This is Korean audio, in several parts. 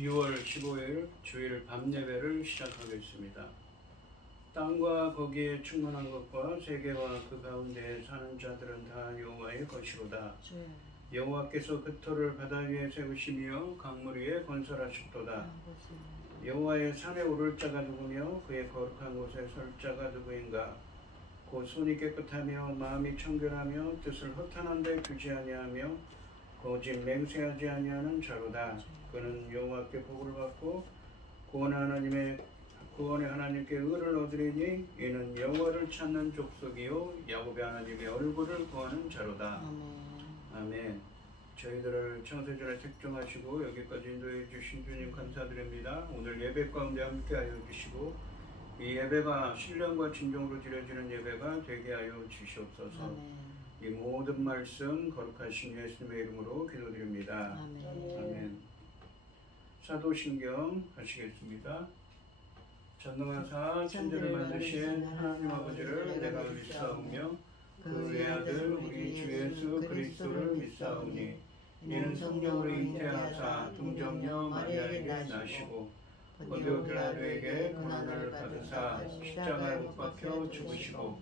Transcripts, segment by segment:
6월 15일 주일 밤 예배를 시작하겠습니다. 땅과 거기에 충만한 것과 세계와 그 가운데에 사는 자들은 다 여호와의 것이로다. 여호와께서 그 터를 바다 위에 세우시며 강물 위에 건설하셨도다. 여호와의 산에 오를 자가 누구며 그의 거룩한 곳에 설 자가 누구인가? 곧 손이 깨끗하며 마음이 청결하며 뜻을 허탄한 데 두지 아니하며 거짓 맹세하지 아니하는 자로다. 그는 여호와께 복을 받고 구원의 하나님께 의를 얻으리니 이는 여호와를 찾는 족속이요 야곱의 하나님의 얼굴을 구하는 자로다. 아멘. 저희들을 창세전에 택정하시고 여기까지 인도해 주신 주님 감사드립니다. 오늘 예배 가운데 함께하여 주시고 이 예배가 신령과 진정으로 드려지는 예배가 되게 하여 주시옵소서. 아멘. 이 모든 말씀 거룩하신 예수님의 이름으로 기도드립니다. 아멘. 아멘. 사도신경 하시겠습니다. 전능하사 천지를 만드신 하나님 아버지를 내가 믿사오며 그 외아들 우리 주 예수 그리스도를 믿사오니 이는 성령으로 잉태하사 동정녀 마리아에게 나시고 본디오 빌라도에게 고난을 받으사 십자가에 못 박혀 죽으시고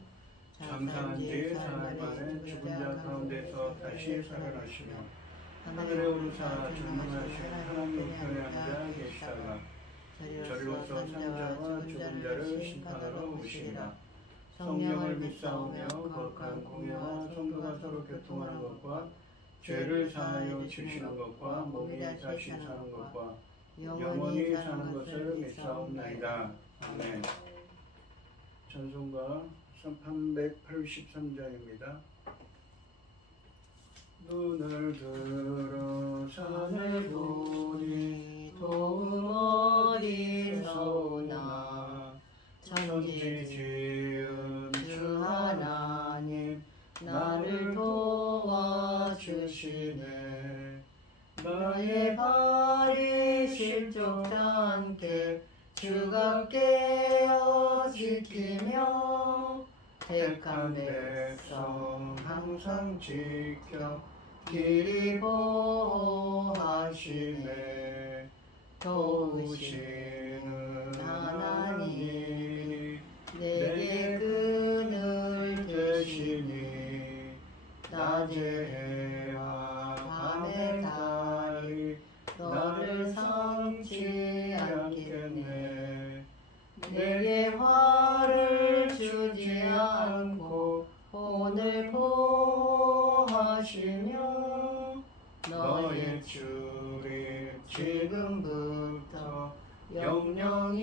장사한 지 사흘 만에 죽은 자 가운데서 다시 살아나시며 하늘에 오르사 전능하신 하나님 우편에 앉아 계시다가 저리로서 산자와 죽은 자를 심판하러 오시리라. 성령을 믿사오며 거룩한 공예와 성도가 서로 교통하는 것과 죄를 사하여 주시는 것과 몸이 다시 사는 것과 영원히 사는 것을 믿사옵나이다. 아멘. 찬송가 383장입니다. 눈을 들어 산을 보니 도움 어디서 오나 천지 지은 주 하나님 나를 도와주시네. 나의 발이 실족지 않게 주가 깨어 지키며 택한 백성 항상 지켜 길이 보호하시네. 도우시는 하나님 내게 끈을 드시니 낮에 해와 밤에 달이 너를 삼지 않겠네. 내게 화를 주지 않고 오늘 보호하시며 너의 출입 지금부터 영영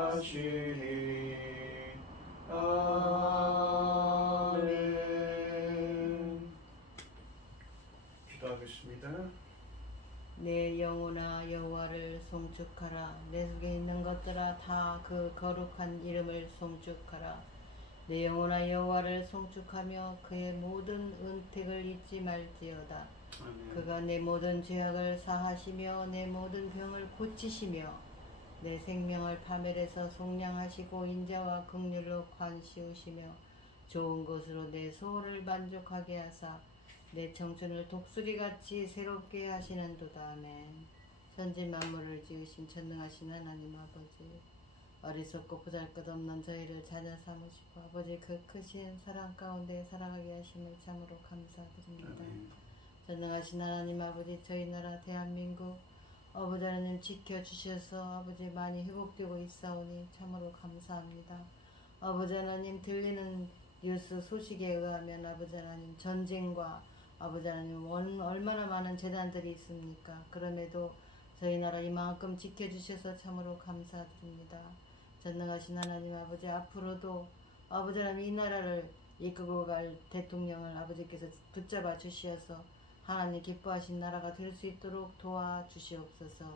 인도하시리. 아멘. 기도하겠습니다. 내 영혼아 여호와를 송축하라. 내 속에 있는 것들아 다 그 거룩한 이름을 송축하라. 내 영혼아 여호와를 송축하며 그의 모든 은택을 잊지 말지어다. 아멘. 그가 내 모든 죄악을 사하시며 내 모든 병을 고치시며 내 생명을 파멸해서 속량하시고 인자와 긍휼로 관시우시며 좋은 것으로 내 소원을 만족하게 하사 내 청춘을 독수리같이 새롭게 하시는도다. 아멘. 천지 만물을 지으신 전능하신 하나님 아버지, 어리석고 보잘것없는 저희를 자녀 삼으시고 아버지 그 크신 사랑 가운데 살아가게 하심을 참으로 감사드립니다. 아멘. 전능하신 하나님 아버지, 저희 나라 대한민국 아버지 하나님 지켜주셔서 아버지 많이 회복되고 있사오니 참으로 감사합니다. 아버지 하나님 들리는 뉴스 소식에 의하면 아버지 하나님 전쟁과 아버지 하나님 얼마나 많은 재난들이 있습니까? 그럼에도 저희 나라 이만큼 지켜주셔서 참으로 감사드립니다. 전능하신 하나님 아버지, 앞으로도 아버지 하나님 이 나라를 이끌고 갈 대통령을 아버지께서 붙잡아 주시어서 하나님 기뻐하신 나라가 될 수 있도록 도와주시옵소서.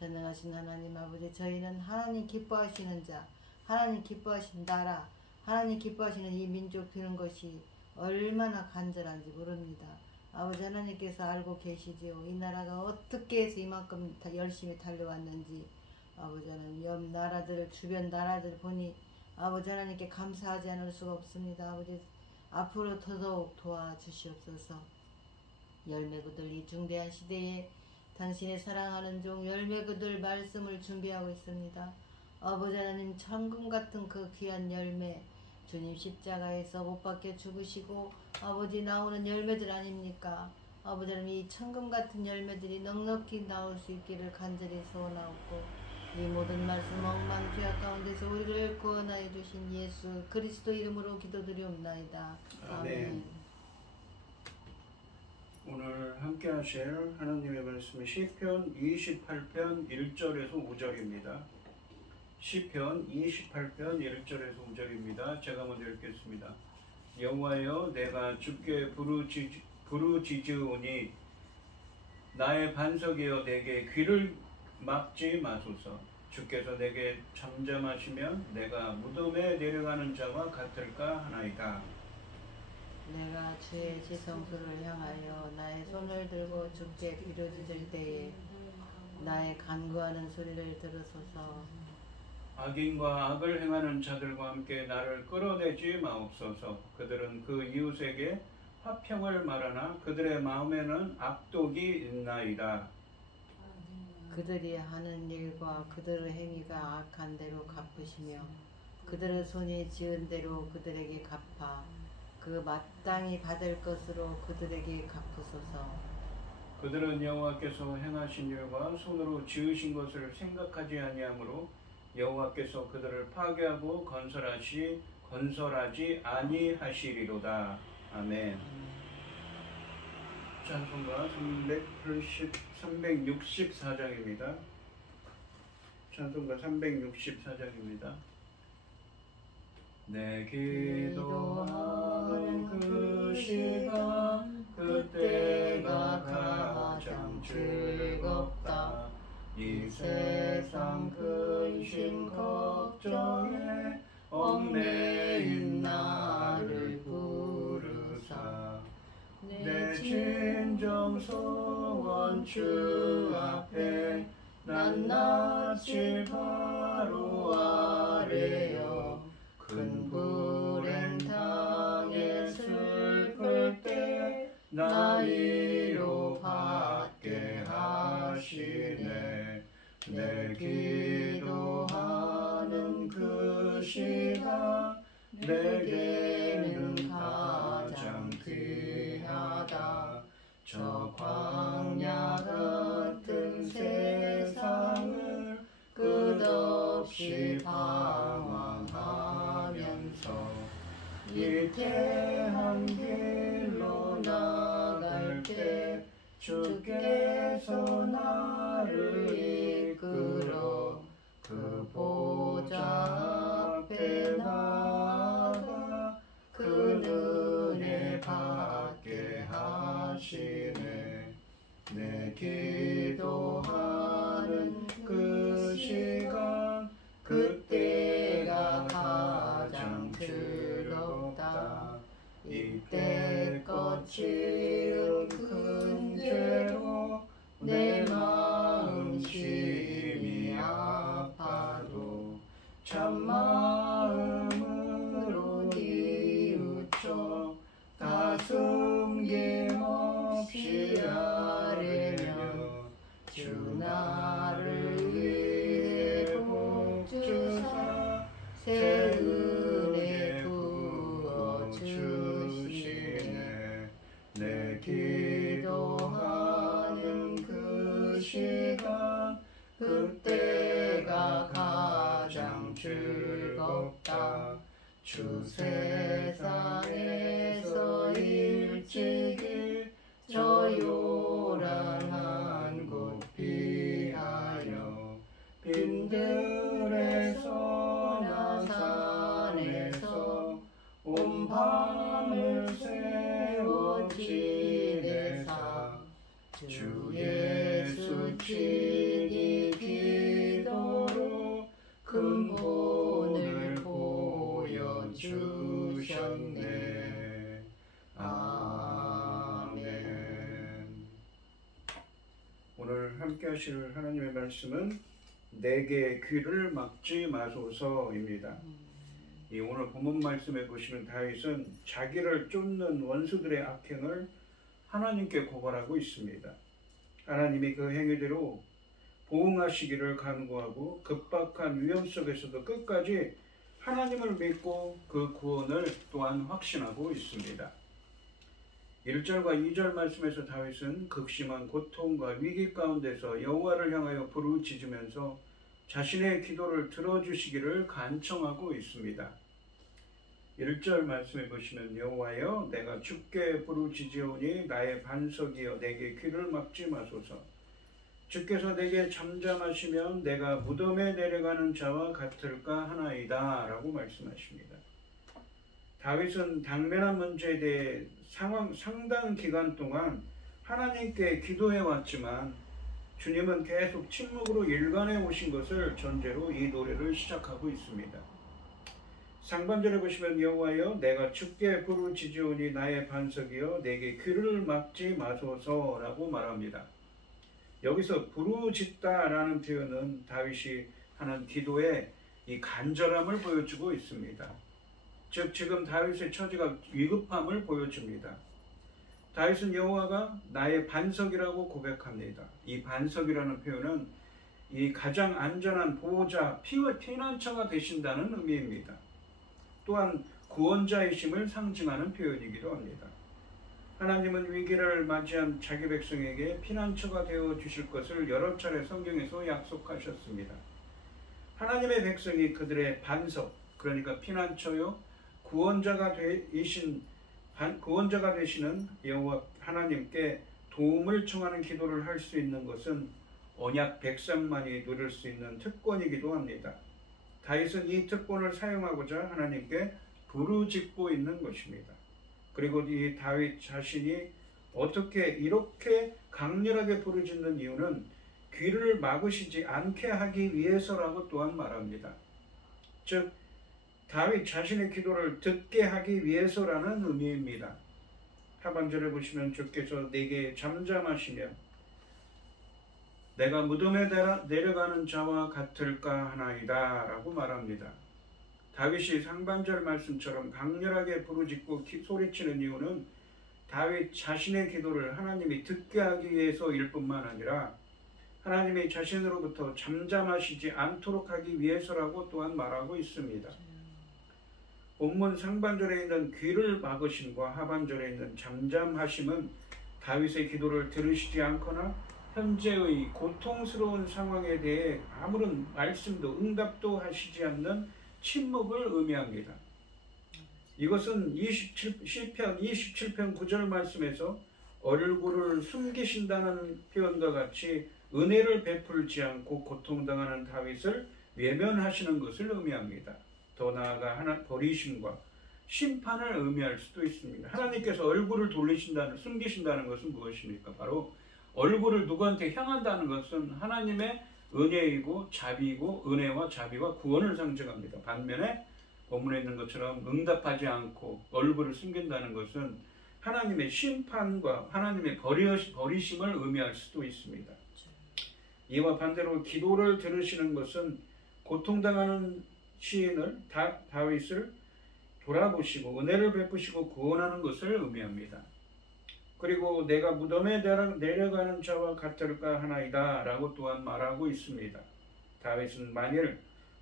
전능하신 하나님 아버지, 저희는 하나님 기뻐하시는 자, 하나님 기뻐하신 나라, 하나님 기뻐하시는 이 민족 되는 것이 얼마나 간절한지 모릅니다. 아버지 하나님께서 알고 계시지요. 이 나라가 어떻게 해서 이만큼 열심히 달려왔는지 아버지 하나님 옆 나라들 주변 나라들 보니 아버지 하나님께 감사하지 않을 수가 없습니다. 아버지 앞으로 더더욱 도와주시옵소서. 열매고들 이 중대한 시대에 당신의 사랑하는 종 열매 그들 말씀을 준비하고 있습니다. 아버지 하나님 천금 같은 그 귀한 열매 주님 십자가에서 못 박혀 죽으시고 아버지 나오는 열매들 아닙니까? 아버지 하나님 이 천금 같은 열매들이 넉넉히 나올 수 있기를 간절히 소원하옵고 이 모든 말씀 억만 죄악 가운데서 우리를 구원하여 주신 예수 그리스도 이름으로 기도드리옵나이다. 아멘. 오늘 함께 하실 하나님의 말씀은 시편 28편 1절에서 5절입니다. 시편 28편 1절에서 5절입니다. 제가 먼저 읽겠습니다. 여호와여 내가 주께 부르짖으오니 나의 반석이여 내게 귀를 막지 마소서. 주께서 내게 잠잠하시면 내가 무덤에 내려가는 자와 같을까 하나이다. 내가 주의 지성소를 향하여 나의 손을 들고 주께 부르짖을 때에 나의 간구하는 소리를 들으소서. 악인과 악을 행하는 자들과 함께 나를 끌어내지 마옵소서. 그들은 그 이웃에게 화평을 말하나 그들의 마음에는 악독이 있나이다. 그들이 하는 일과 그들의 행위가 악한 대로 갚으시며 그들의 손이 지은 대로 그들에게 갚아 그 마땅히 받을 것으로 그들에게 갚으소서. 그들은 여호와께서 행하신 일과 손으로 지으신 것을 생각하지 아니하므로 여호와께서 그들을 파괴하고 건설하지 아니하시리로다. 아멘. 찬송가 364장입니다. 찬송가 364장입니다. 내 기도하는 그 시간 그때가 가장 즐겁다. 이 세상 근심 걱정에 얽매인 나를 부르사 내 진정 소원 주 앞에 낱낱이 바로 아뢰어 큰 불행 당해 슬플 때 나 위로받게 하시네. 내 기도하는 그 시간 내게는 가장 귀하다. 저 광야 같은 세상을 끝없이 방황하면서 일태한 길로 나갈 때 주께서 나를 이끌어 그 보좌 앞에 나아가 그 은혜 받게 하시네. 내 기도하는 그 시간 그때가 가장 즐겁다. 이때껏 지은 큰 죄로 내 마음 심히 아파도 참마음으로 뉘우쳐 가슴 김없이 아뢰며 주 나를 위해 복주사 새 은혜 부어주시네. 내 기도하는 그 시간 그때가 가장 즐겁다. 주 세상에서 일찍이 저 요란한 곳 피하여 빈들에서나 산에서 온 밤을 새워 지내사 주 예수 친히 기도로 근본을 보여주셨네. 아멘. 오늘 함께 하실 하나님의 말씀은 내게 귀를 막지 마소서입니다. 이 오늘 본문 말씀에 보시면 다윗은 자기를 쫓는 원수들의 악행을 하나님께 고발하고 있습니다. 하나님이 그 행위대로 보응하시기를 간구하고 급박한 위험 속에서도 끝까지 하나님을 믿고 그 구원을 또한 확신하고 있습니다. 1절과 2절 말씀에서 다윗은 극심한 고통과 위기 가운데서 여호와를 향하여 부르짖으면서 자신의 기도를 들어주시기를 간청하고 있습니다. 1절 말씀에 보시면 여호와여 내가 주께 부르짖으오니 나의 반석이여 내게 귀를 막지 마소서. 주께서 내게 잠잠하시면 내가 무덤에 내려가는 자와 같을까 하나이다 라고 말씀하십니다. 다윗은 당면한 문제에 대해 상당 기간 동안 하나님께 기도해 왔지만 주님은 계속 침묵으로 일관해 오신 것을 전제로 이 노래를 시작하고 있습니다. 상반절에 보시면 여호와여 내가 주께 부르짖으오니 나의 반석이여 내게 귀를 막지 마소서라고 말합니다. 여기서 부르짖다라는 표현은 다윗이 하는 기도의 이 간절함을 보여주고 있습니다. 즉 지금 다윗의 처지가 위급함을 보여줍니다. 다윗은 여호와가 나의 반석이라고 고백합니다. 이 반석이라는 표현은 이 가장 안전한 보호자, 피난처가 되신다는 의미입니다. 또한 구원자이심을 상징하는 표현이기도 합니다. 하나님은 위기를 맞이한 자기 백성에게 피난처가 되어 주실 것을 여러 차례 성경에서 약속하셨습니다. 하나님의 백성이 그들의 반석, 그러니까 피난처요, 구원자가 되시는 여호와 하나님께 도움을 청하는 기도를 할 수 있는 것은 언약 백성만이 누릴 수 있는 특권이기도 합니다. 다윗은 이 특권을 사용하고자 하나님께 부르짖고 있는 것입니다. 그리고 이 다윗 자신이 어떻게 이렇게 강렬하게 부르짖는 이유는 귀를 막으시지 않게 하기 위해서라고 또한 말합니다. 즉 다윗 자신의 기도를 듣게 하기 위해서라는 의미입니다. 하반절에 보시면 주께서 내게 잠잠하시며 내가 무덤에 내려가는 자와 같을까 하나이다 라고 말합니다. 다윗이 상반절 말씀처럼 강렬하게 부르짖고 소리치는 이유는 다윗 자신의 기도를 하나님이 듣게 하기 위해서일 뿐만 아니라 하나님이 자신으로부터 잠잠하시지 않도록 하기 위해서라고 또한 말하고 있습니다. 본문 상반절에 있는 귀를 막으심과 하반절에 있는 잠잠하심은 다윗의 기도를 들으시지 않거나 현재의 고통스러운 상황에 대해 아무런 말씀도 응답도 하시지 않는 침묵을 의미합니다. 이것은 시편 27편 9절 말씀에서 얼굴을 숨기신다는 표현과 같이 은혜를 베풀지 않고 고통당하는 다윗을 외면하시는 것을 의미합니다. 더 나아가 버리심과 심판을 의미할 수도 있습니다. 하나님께서 얼굴을 숨기신다는 것은 무엇입니까? 바로 얼굴을 누구한테 향한다는 것은 하나님의 은혜이고 자비이고 은혜와 자비와 구원을 상징합니다. 반면에 본문에 있는 것처럼 응답하지 않고 얼굴을 숨긴다는 것은 하나님의 심판과 하나님의 버리심을 의미할 수도 있습니다. 이와 반대로 기도를 들으시는 것은 고통당하는 시인을 다윗을 돌아보시고 은혜를 베푸시고 구원하는 것을 의미합니다. 그리고 내가 무덤에 내려가는 자와 같을까 하나이다 라고 또한 말하고 있습니다. 다윗은 만일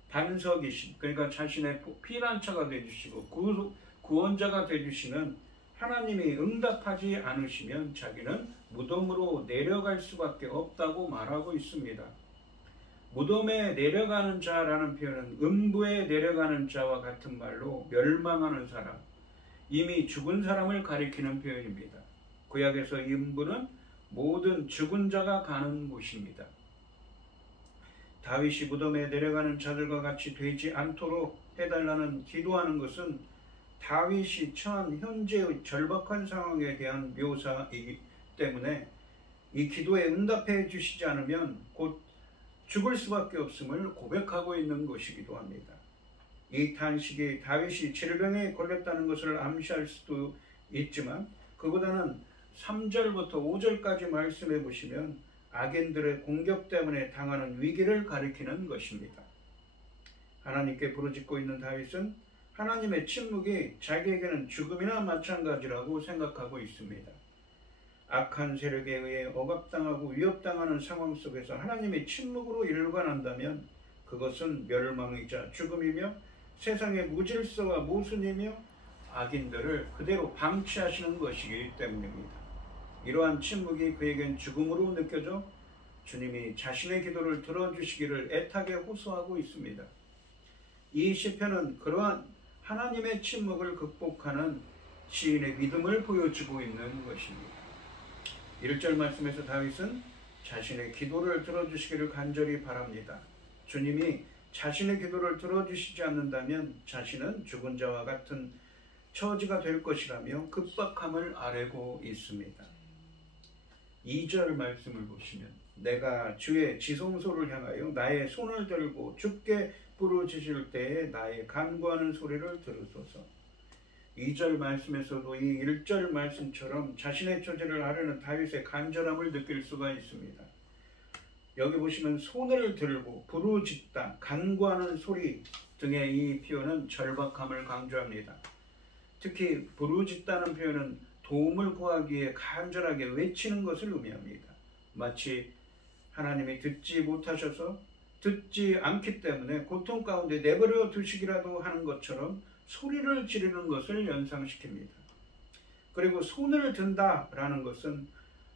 반석이신, 그러니까 자신의 피난처가 되주시고 구원자가 되주시는 하나님이 응답하지 않으시면 자기는 무덤으로 내려갈 수밖에 없다고 말하고 있습니다. 무덤에 내려가는 자라는 표현은 음부에 내려가는 자와 같은 말로 멸망하는 사람, 이미 죽은 사람을 가리키는 표현입니다. 구약에서 음부는 모든 죽은 자가 가는 곳입니다. 다윗이 무덤에 내려가는 자들과 같이 되지 않도록 해달라는 기도하는 것은 다윗이 처한 현재의 절박한 상황에 대한 묘사이기 때문에 이 기도에 응답해 주시지 않으면 곧 죽을 수밖에 없음을 고백하고 있는 것이기도 합니다. 이 탄식이 다윗이 질병에 걸렸다는 것을 암시할 수도 있지만 그보다는 3절부터 5절까지 말씀해 보시면 악인들의 공격 때문에 당하는 위기를 가리키는 것입니다. 하나님께 부르짖고 있는 다윗은 하나님의 침묵이 자기에게는 죽음이나 마찬가지라고 생각하고 있습니다. 악한 세력에 의해 억압당하고 위협당하는 상황 속에서 하나님의 침묵으로 일관한다면 그것은 멸망이자 죽음이며 세상의 무질서와 모순이며 악인들을 그대로 방치하시는 것이기 때문입니다. 이러한 침묵이 그에겐 죽음으로 느껴져 주님이 자신의 기도를 들어주시기를 애타게 호소하고 있습니다. 이 시편은 그러한 하나님의 침묵을 극복하는 시인의 믿음을 보여주고 있는 것입니다. 1절 말씀에서 다윗은 자신의 기도를 들어주시기를 간절히 바랍니다. 주님이 자신의 기도를 들어주시지 않는다면 자신은 죽은 자와 같은 처지가 될 것이라며 급박함을 아뢰고 있습니다. 2절 말씀을 보시면 내가 주의 지성소를 향하여 나의 손을 들고 주께 부르짖을 때에 나의 간구하는 소리를 들으소서. 2절 말씀에서도 이 1절 말씀처럼 자신의 처지를 아뢰는 다윗의 간절함을 느낄 수가 있습니다. 여기 보시면 손을 들고 부르짖다, 간구하는 소리 등의 이 표현은 절박함을 강조합니다. 특히 부르짖다는 표현은 도움을 구하기 위해 간절하게 외치는 것을 의미합니다. 마치 하나님이 듣지 못하셔서 듣지 않기 때문에 고통 가운데 내버려 두시기라도 하는 것처럼 소리를 지르는 것을 연상시킵니다. 그리고 손을 든다라는 것은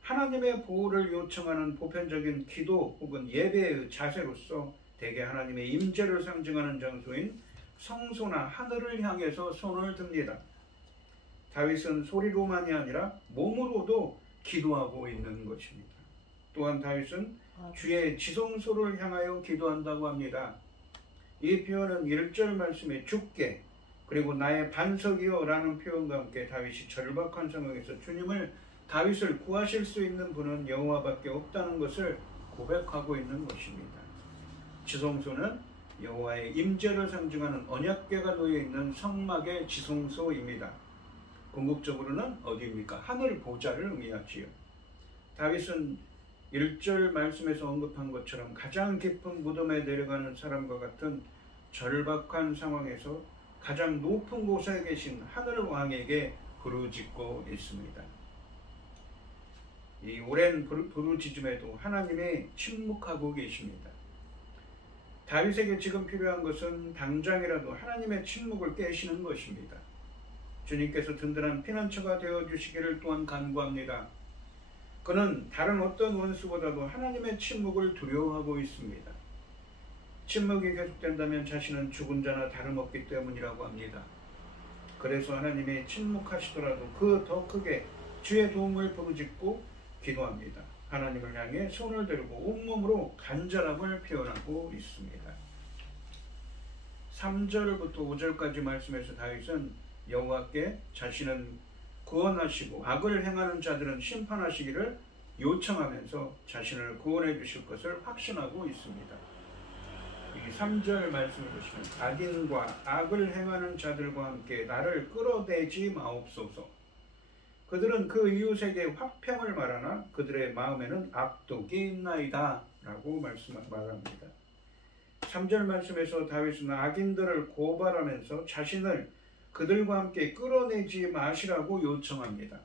하나님의 보호를 요청하는 보편적인 기도 혹은 예배의 자세로서 대개 하나님의 임재를 상징하는 장소인 성소나 하늘을 향해서 손을 듭니다. 다윗은 소리로만이 아니라 몸으로도 기도하고 있는 것입니다. 또한 다윗은 주의 지성소를 향하여 기도한다고 합니다. 이 표현은 1절 말씀에 주께 그리고 나의 반석이여 라는 표현과 함께 다윗이 절박한 상황에서 주님을 다윗을 구하실 수 있는 분은 여호와밖에 없다는 것을 고백하고 있는 것입니다. 지성소는 여호와의 임재를 상징하는 언약궤가 놓여있는 성막의 지성소입니다. 궁극적으로는 어디입니까? 하늘 보좌를 의미하지요. 다윗은 1절 말씀에서 언급한 것처럼 가장 깊은 무덤에 내려가는 사람과 같은 절박한 상황에서 가장 높은 곳에 계신 하늘 왕에게 부르짖고 있습니다. 이 오랜 부르짖음에도 하나님이 침묵하고 계십니다. 다윗에게 지금 필요한 것은 당장이라도 하나님의 침묵을 깨시는 것입니다. 주님께서 든든한 피난처가 되어주시기를 또한 간구합니다. 그는 다른 어떤 원수보다도 하나님의 침묵을 두려워하고 있습니다. 침묵이 계속된다면 자신은 죽은 자나 다름없기 때문이라고 합니다. 그래서 하나님이 침묵하시더라도 그 더 크게 주의 도움을 부르짖고 기도합니다. 하나님을 향해 손을 들고 온몸으로 간절함을 표현하고 있습니다. 3절부터 5절까지 말씀에서 다윗은 여호와께 자신은 구원하시고 악을 행하는 자들은 심판하시기를 요청하면서 자신을 구원해 주실 것을 확신하고 있습니다. 이 3절 말씀을 보시면 악인과 악을 행하는 자들과 함께 나를 끌어내지 마옵소서. 그들은 그 이웃에게 화평을 말하나 그들의 마음에는 악독이 있나이다 라고 말합니다. 3절 말씀에서 다윗은 악인들을 고발하면서 자신을 그들과 함께 끌어내지 마시라고 요청합니다.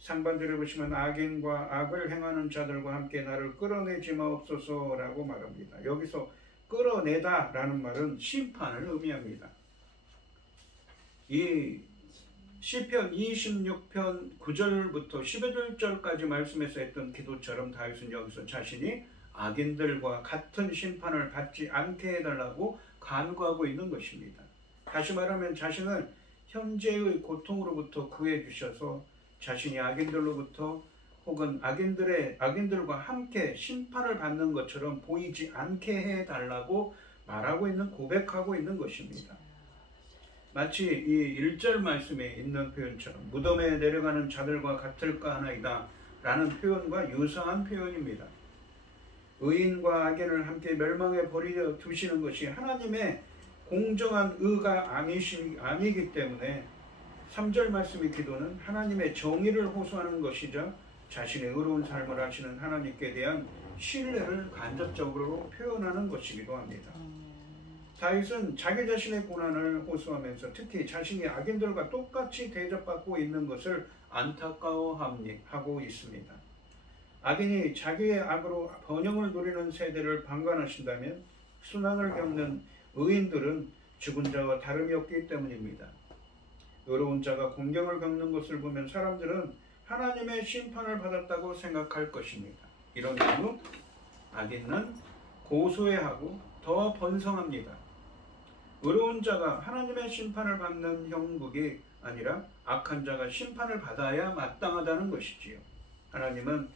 상반절에 보시면 악인과 악을 행하는 자들과 함께 나를 끌어내지 마옵소서라고 말합니다. 여기서 끌어내다 라는 말은 심판을 의미합니다. 이 시편 26편 9절부터 11절까지 말씀에서 했던 기도처럼 다윗은 여기서 자신이 악인들과 같은 심판을 받지 않게 해달라고 간구하고 있는 것입니다. 다시 말하면 자신을 현재의 고통으로부터 구해 주셔서 자신이 악인들로부터 혹은 악인들과 함께 심판을 받는 것처럼 보이지 않게 해달라고 말하고 있는, 고백하고 있는 것입니다. 마치 이 1절 말씀에 있는 표현처럼 무덤에 내려가는 자들과 같을까 하나이다 라는 표현과 유사한 표현입니다. 의인과 악인을 함께 멸망에 버려 두시는 것이 하나님의 공정한 의가 아니기 때문에 3절 말씀의 기도는 하나님의 정의를 호소하는 것이자 자신의 의로운 삶을 하시는 하나님께 대한 신뢰를 간접적으로 표현하는 것이기도 합니다. 다윗은 자기 자신의 고난을 호소하면서 특히 자신이 악인들과 똑같이 대접받고 있는 것을 안타까워하고 있습니다. 악인이 자기의 악으로 번영을 누리는 세대를 방관하신다면 순환을 겪는 의인들은 죽은 자와 다름이 없기 때문입니다. 의로운 자가 공경을 겪는 것을 보면 사람들은 하나님의 심판을 받았다고 생각할 것입니다. 이런 경우 악인은 고소해하고 더 번성합니다. 의로운 자가 하나님의 심판을 받는 형국이 아니라 악한 자가 심판을 받아야 마땅하다는 것이지요. 하나님은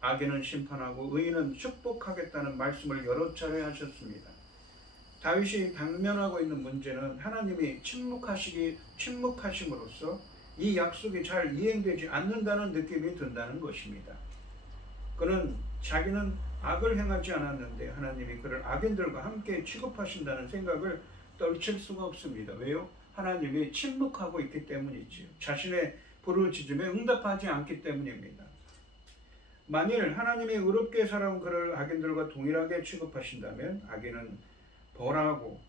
악인은 심판하고 의인은 축복하겠다는 말씀을 여러 차례 하셨습니다. 다윗이 당면하고 있는 문제는 하나님이 침묵하심으로써 이 약속이 잘 이행되지 않는다는 느낌이 든다는 것입니다. 그는 자기는 악을 행하지 않았는데 하나님이 그를 악인들과 함께 취급하신다는 생각을 떨칠 수가 없습니다. 왜요? 하나님이 침묵하고 있기 때문이지요. 자신의 부르짖음에 응답하지 않기 때문입니다. 만일 하나님이 의롭게 살아온 그를 악인들과 동일하게 취급하신다면 악인은 벌하고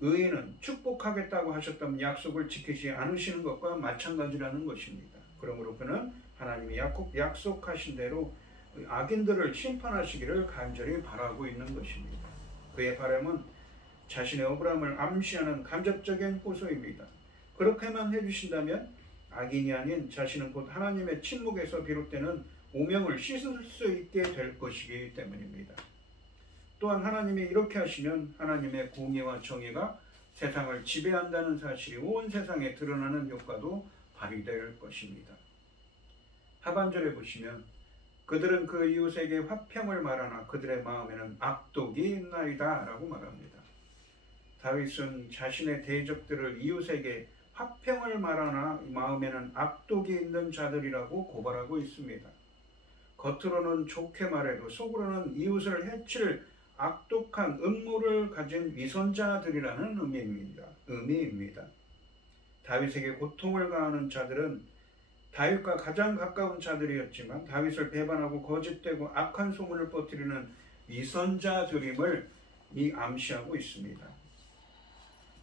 의인은 축복하겠다고 하셨던 약속을 지키지 않으시는 것과 마찬가지라는 것입니다. 그러므로 그는 하나님이 약속하신 대로 악인들을 심판하시기를 간절히 바라고 있는 것입니다. 그의 바람은 자신의 억울함을 암시하는 간접적인 호소입니다. 그렇게만 해주신다면 악인이 아닌 자신은 곧 하나님의 침묵에서 비롯되는 오명을 씻을 수 있게 될 것이기 때문입니다. 또한 하나님이 이렇게 하시면 하나님의 공의와 정의가 세상을 지배한다는 사실이 온 세상에 드러나는 효과도 발휘될 것입니다. 하반절에 보시면 그들은 그 이웃에게 화평을 말하나 그들의 마음에는 악독이 있나이다 라고 말합니다. 다윗은 자신의 대적들을 이웃에게 화평을 말하나 마음에는 악독이 있는 자들이라고 고발하고 있습니다. 겉으로는 좋게 말해도 속으로는 이웃을 해칠 악독한 음모를 가진 위선자들이라는 의미입니다. 다윗에게 고통을 가하는 자들은 다윗과 가장 가까운 자들이었지만 다윗을 배반하고 거짓되고 악한 소문을 퍼뜨리는 위선자들임을 암시하고 있습니다.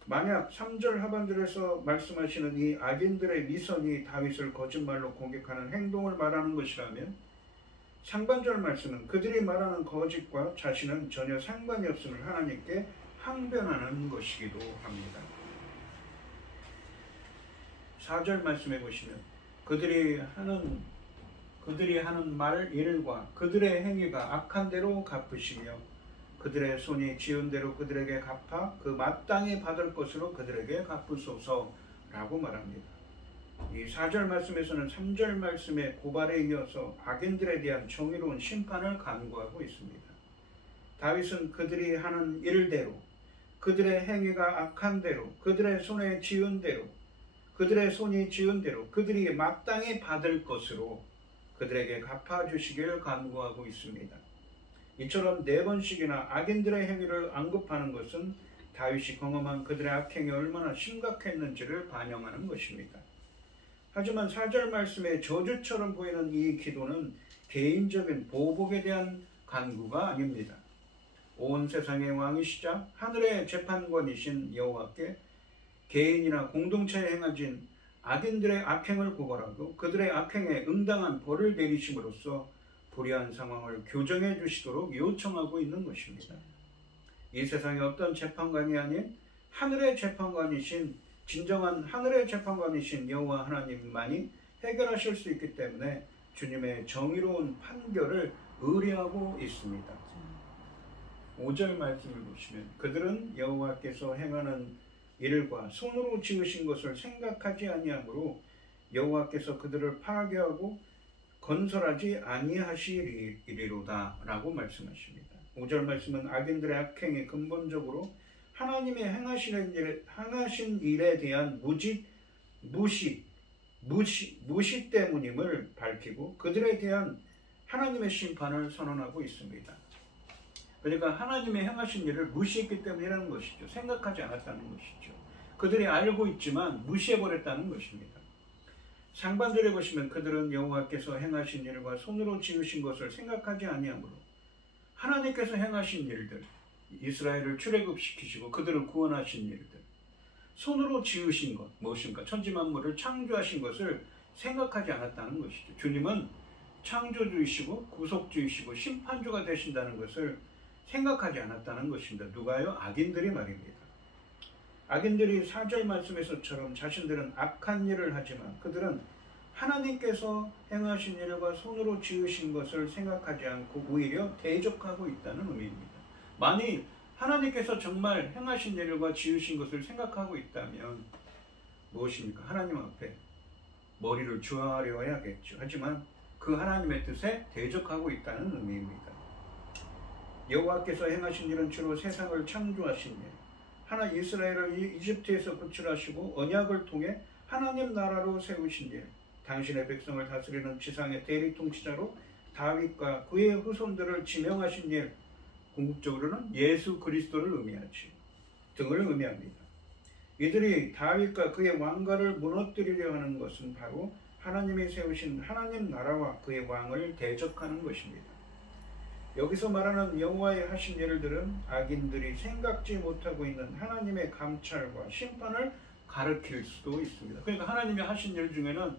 만약 3절 하반절에서 말씀하시는 이 악인들의 위선이 다윗을 거짓말로 공격하는 행동을 말하는 것이라면 상반절 말씀은 그들이 말하는 거짓과 자신은 전혀 상관이 없음을 하나님께 항변하는 것이기도 합니다. 4절 말씀해 보시면 그들이 하는 말 일과 그들의 행위가 악한 대로 갚으시며 그들의 손이 지은 대로 그들에게 갚아 그 마땅히 받을 것으로 그들에게 갚으소서라고 말합니다. 이 4절 말씀에서는 3절 말씀의 고발에 이어서 악인들에 대한 정의로운 심판을 간구하고 있습니다. 다윗은 그들이 하는 일대로, 그들의 행위가 악한 대로, 그들의 손이 지은 대로, 그들이 마땅히 받을 것으로 그들에게 갚아주시길 간구하고 있습니다. 이처럼 4번씩이나 악인들의 행위를 언급하는 것은 다윗이 경험한 그들의 악행이 얼마나 심각했는지를 반영하는 것입니다. 하지만 4절 말씀의 저주처럼 보이는 이 기도는 개인적인 보복에 대한 간구가 아닙니다. 온 세상의 왕이시자 하늘의 재판관이신 여호와께 개인이나 공동체에 행하진 악인들의 악행을 고발하고 그들의 악행에 응당한 벌을 내리심으로써 불의한 상황을 교정해 주시도록 요청하고 있는 것입니다. 이 세상의 어떤 재판관이 아닌 진정한 하늘의 재판관이신 여호와 하나님만이 해결하실 수 있기 때문에 주님의 정의로운 판결을 의뢰하고 있습니다. 5절 말씀을 보시면 그들은 여호와께서 행하는 일과 손으로 지으신 것을 생각하지 아니하므로 여호와께서 그들을 파괴하고 건설하지 아니하시리로다 라고 말씀하십니다. 5절 말씀은 악인들의 악행이 근본적으로 하나님의 행하신 일에 대한 무시 때문임을 밝히고 그들에 대한 하나님의 심판을 선언하고 있습니다. 그러니까 하나님의 행하신 일을 무시했기 때문이라는 것이죠. 생각하지 않았다는 것이죠. 그들이 알고 있지만 무시해버렸다는 것입니다. 상반절에 보시면 그들은 여호와께서 행하신 일과 손으로 지으신 것을 생각하지 아니하므로 하나님께서 행하신 일들, 이스라엘을 출애굽시키시고 그들을 구원하신 일들, 손으로 지으신 것 무엇인가, 천지만물을 창조하신 것을 생각하지 않았다는 것이죠. 주님은 창조주이시고 구속주이시고 심판주가 되신다는 것을 생각하지 않았다는 것입니다. 누가요? 악인들이 말입니다. 악인들이 4절 말씀에서처럼 자신들은 악한 일을 하지만 그들은 하나님께서 행하신 일과 손으로 지으신 것을 생각하지 않고 오히려 대적하고 있다는 의미입니다. 만일 하나님께서 정말 행하신 일과 지으신 것을 생각하고 있다면 무엇입니까? 하나님 앞에 머리를 조아려야겠죠. 하지만 그 하나님의 뜻에 대적하고 있다는 의미입니다. 여호와께서 행하신 일은 주로 세상을 창조하신 일, 하나 이스라엘을 이집트에서 구출하시고 언약을 통해 하나님 나라로 세우신 일, 당신의 백성을 다스리는 지상의 대리통치자로 다윗과 그의 후손들을 지명하신 일, 궁극적으로는 예수 그리스도를 의미하지 등을 의미합니다. 이들이 다윗과 그의 왕가를 무너뜨리려 하는 것은 바로 하나님이 세우신 하나님 나라와 그의 왕을 대적하는 것입니다. 여기서 말하는 여호와의 하신 일들은 악인들이 생각지 못하고 있는 하나님의 감찰과 심판을 가르칠 수도 있습니다. 그러니까 하나님이 하신 일 중에는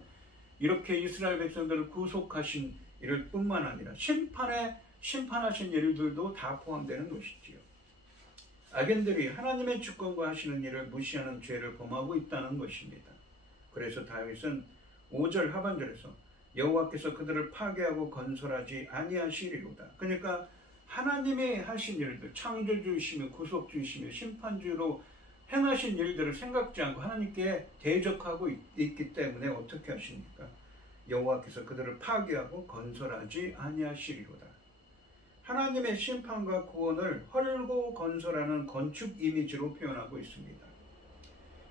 이렇게 이스라엘 백성들을 구속하신 일을 뿐만 아니라 심판하신 일들도 다 포함되는 것이지요. 악인들이 하나님의 주권과 하시는 일을 무시하는 죄를 범하고 있다는 것입니다. 그래서 다윗은 5절 하반절에서 여호와께서 그들을 파괴하고 건설하지 아니하시리로다. 그러니까 하나님의 하신 일들, 창조주이시며 구속주이시며 심판주로 행하신 일들을 생각지 않고 하나님께 대적하고 있기 때문에 어떻게 하십니까? 여호와께서 그들을 파괴하고 건설하지 아니하시리로다. 하나님의 심판과 구원을 헐고 건설하는 건축 이미지로 표현하고 있습니다.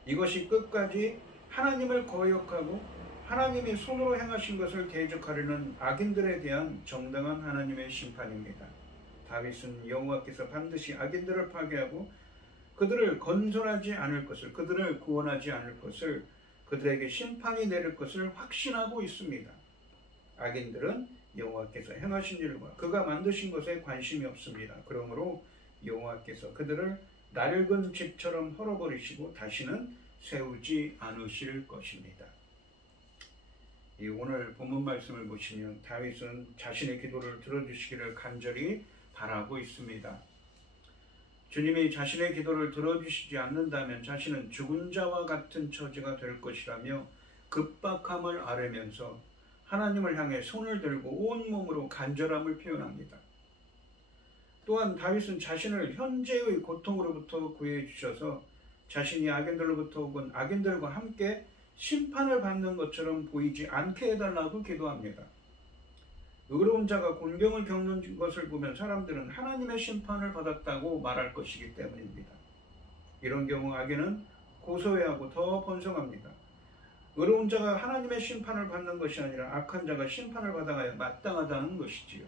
이것이 끝까지 하나님을 거역하고 하나님이 손으로 행하신 것을 대적하려는 악인들에 대한 정당한 하나님의 심판입니다. 다윗은 여호와께서 반드시 악인들을 파괴하고 그들을 건설하지 않을 것을, 그들을 구원하지 않을 것을, 그들에게 심판이 내릴 것을 확신하고 있습니다. 악인들은 여호와께서 행하신 일과 그가 만드신 것에 관심이 없습니다. 그러므로 여호와께서 그들을 낡은 집처럼 헐어버리시고 다시는 세우지 않으실 것입니다. 이 오늘 본문 말씀을 보시면 다윗은 자신의 기도를 들어주시기를 간절히 바라고 있습니다. 주님이 자신의 기도를 들어주시지 않는다면 자신은 죽은 자와 같은 처지가 될 것이라며 급박함을 아뢰면서 하나님을 향해 손을 들고 온몸으로 간절함을 표현합니다. 또한 다윗은 자신을 현재의 고통으로부터 구해 주셔서 자신이 악인들로부터 혹은 악인들과 함께 심판을 받는 것처럼 보이지 않게 해달라고 기도합니다. 의로운 자가 곤경을 겪는 것을 보면 사람들은 하나님의 심판을 받았다고 말할 것이기 때문입니다. 이런 경우 악인은 고소해하고 더 번성합니다. 의로운 자가 하나님의 심판을 받는 것이 아니라 악한 자가 심판을 받아야 마땅하다는 것이지요.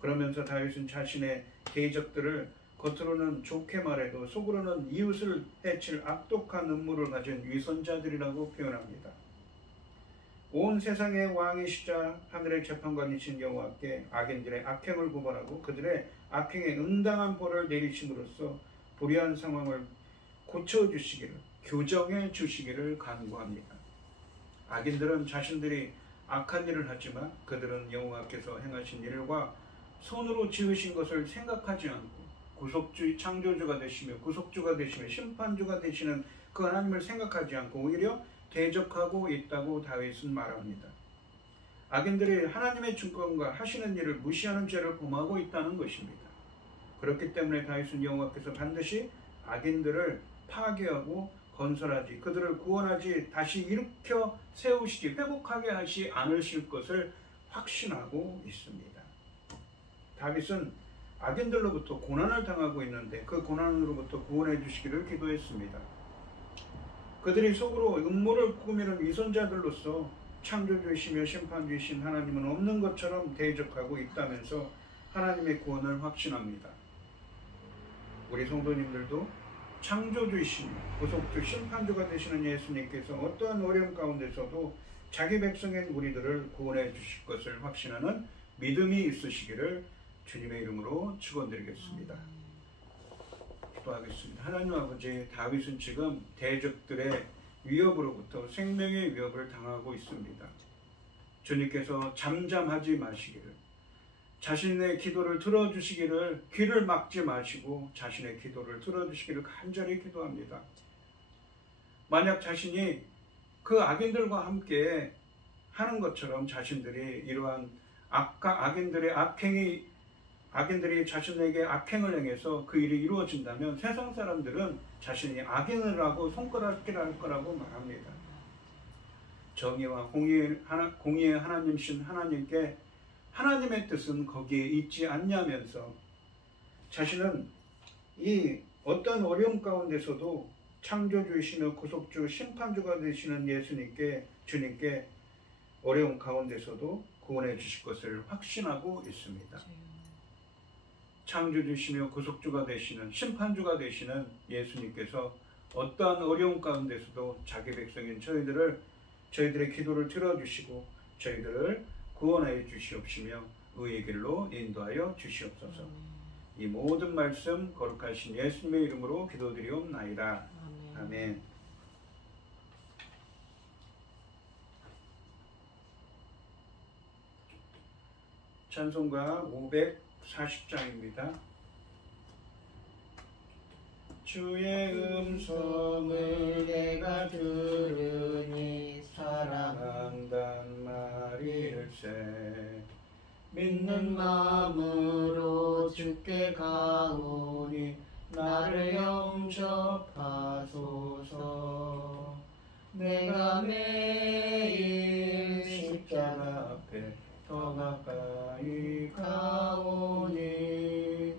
그러면서 다윗은 자신의 대적들을 겉으로는 좋게 말해도 속으로는 이웃을 해칠 악독한 음모를 가진 위선자들이라고 표현합니다. 온 세상의 왕이시자 하늘의 재판관이신 여호와께 악인들의 악행을 고발하고 그들의 악행에 응당한 벌을 내리심으로써 불의한 상황을 고쳐주시기를, 교정해 주시기를 간구합니다. 악인들은 자신들이 악한 일을 하지만 그들은 여호와께서 행하신 일과 손으로 지으신 것을 생각하지 않고 구속주, 창조주가 되시며 구속주가 되시며 심판주가 되시는 그 하나님을 생각하지 않고 오히려 대적하고 있다고 다윗은 말합니다. 악인들이 하나님의 주권과 하시는 일을 무시하는 죄를 범하고 있다는 것입니다. 그렇기 때문에 다윗은 여호와께서 반드시 악인들을 파괴하고 건설하지, 그들을 구원하지, 다시 일으켜 세우시지, 회복하게 하시 않으실 것을 확신하고 있습니다. 다윗은 악인들로부터 고난을 당하고 있는데 그 고난으로부터 구원해 주시기를 기도했습니다. 그들이 속으로 음모를 꾸미는 위선자들로서 창조주이시며 심판주이신 하나님은 없는 것처럼 대적하고 있다면서 하나님의 구원을 확신합니다. 우리 성도님들도 창조주이시며 구속주 심판주가 되시는 예수님께서 어떠한 어려움 가운데서도 자기 백성인 우리들을 구원해 주실 것을 확신하는 믿음이 있으시기를 주님의 이름으로 축원드리겠습니다. 기도하겠습니다. 하나님 아버지, 다윗은 지금 대적들의 위협으로부터 생명의 위협을 당하고 있습니다. 주님께서 잠잠하지 마시기를, 자신의 기도를 들어주시기를, 귀를 막지 마시고 자신의 기도를 들어주시기를 간절히 기도합니다. 만약 자신이 그 악인들과 함께 하는 것처럼 자신들이 이러한 악인들이 자신에게 악행을 행해서 그 일이 이루어진다면 세상 사람들은 자신이 악인을 하고 손가락질 할 거라고 말합니다. 정의와 공의의 하나님이신 하나님께 하나님의 뜻은 거기에 있지 않냐면서 자신은 이 어떤 어려움 가운데서도 창조주이시며 구속주, 심판주가 되시는 주님께 어려움 가운데서도 구원해 주실 것을 확신하고 있습니다. 창조주시며 구속주가 되시는, 심판주가 되시는 예수님께서 어떠한 어려움 가운데서도 자기 백성인 저희들의 기도를 들어주시고 저희들을 구원하여 주시옵시며 의의 길로 인도하여 주시옵소서. 이 모든 말씀 거룩하신 예수님의 이름으로 기도드리옵나이다. 아멘. 찬송가 540장입니다. 주의 음성을 내가 들으니 사랑한단 말일세. 믿는 마음으로 주께 가오니 나를 영접하소서. 내가 매일 십자가 앞에 더 가까이 가오니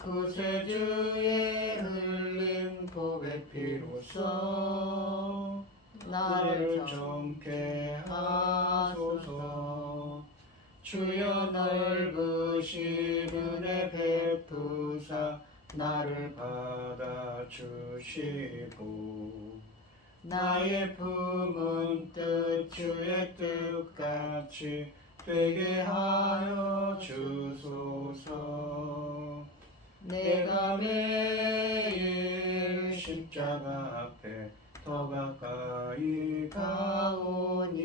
구세주의 흘린 보배 피로써 나를 정케 하소서. 주여 넓으신 은혜 베푸사 나를 받아주시고 나의 품은 뜻 주의 뜻같이 되게 하여 주소서. 내가 매일 십자가 앞에 더 가까이 가오니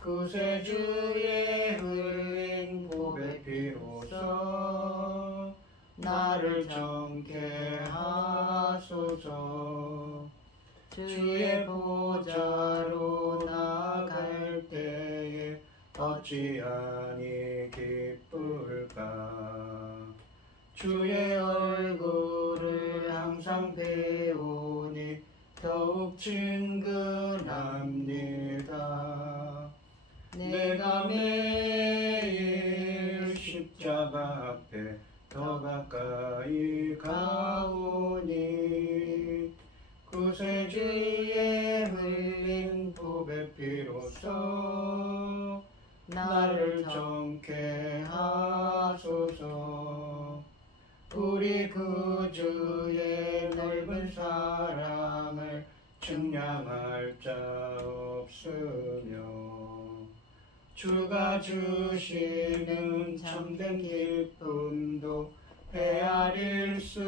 구세주의 흘린 보배 피로써 나를 정케 하소서. 주의 보좌로 나갈 때에 어찌하니 기쁠까. 주의 얼굴을 항상 배우니 더욱 친근합니다. 내가 매일 십자가 앞에 더 가까이 가오니 구세주의 흘린 보배 피로써 나를 정케 하소서. 우리 구주의 넓은 사랑을 측량할 자 없으며 주가 주시는 참된 기쁨도 헤아릴 수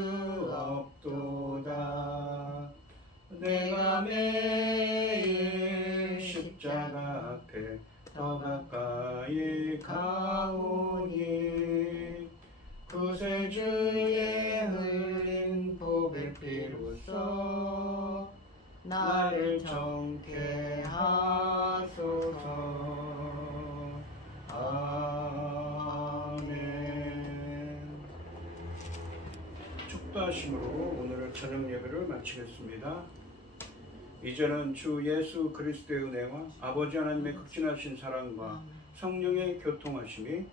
없도다. 내가 매일 십자가 앞에 더 가까이 가오니 구세주의 흘린 보배 피로써 나를 정케 하소서. 아멘. 축도하심으로 오늘의 저녁 예배를 마치겠습니다. 이제는 주 예수 그리스도의 은혜와 아버지 하나님의 극진하신 사랑과 성령의 교통하심이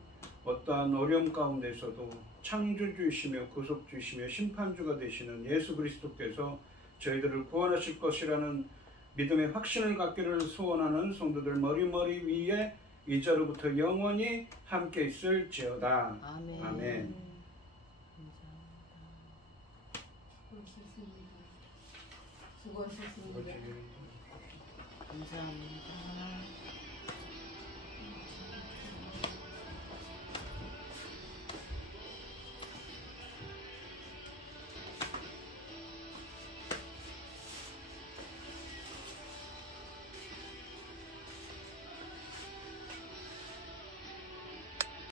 어떠한 어려움 가운데서도 창조주이시며 구속주이시며 심판주가 되시는 예수 그리스도께서 저희들을 구원하실 것이라는 믿음의 확신을 갖기를 소원하는 성도들 머리 위에 이제로부터 영원히 함께 있을지어다. 아멘. 아멘. 수고하셨습니다. 감사합니다.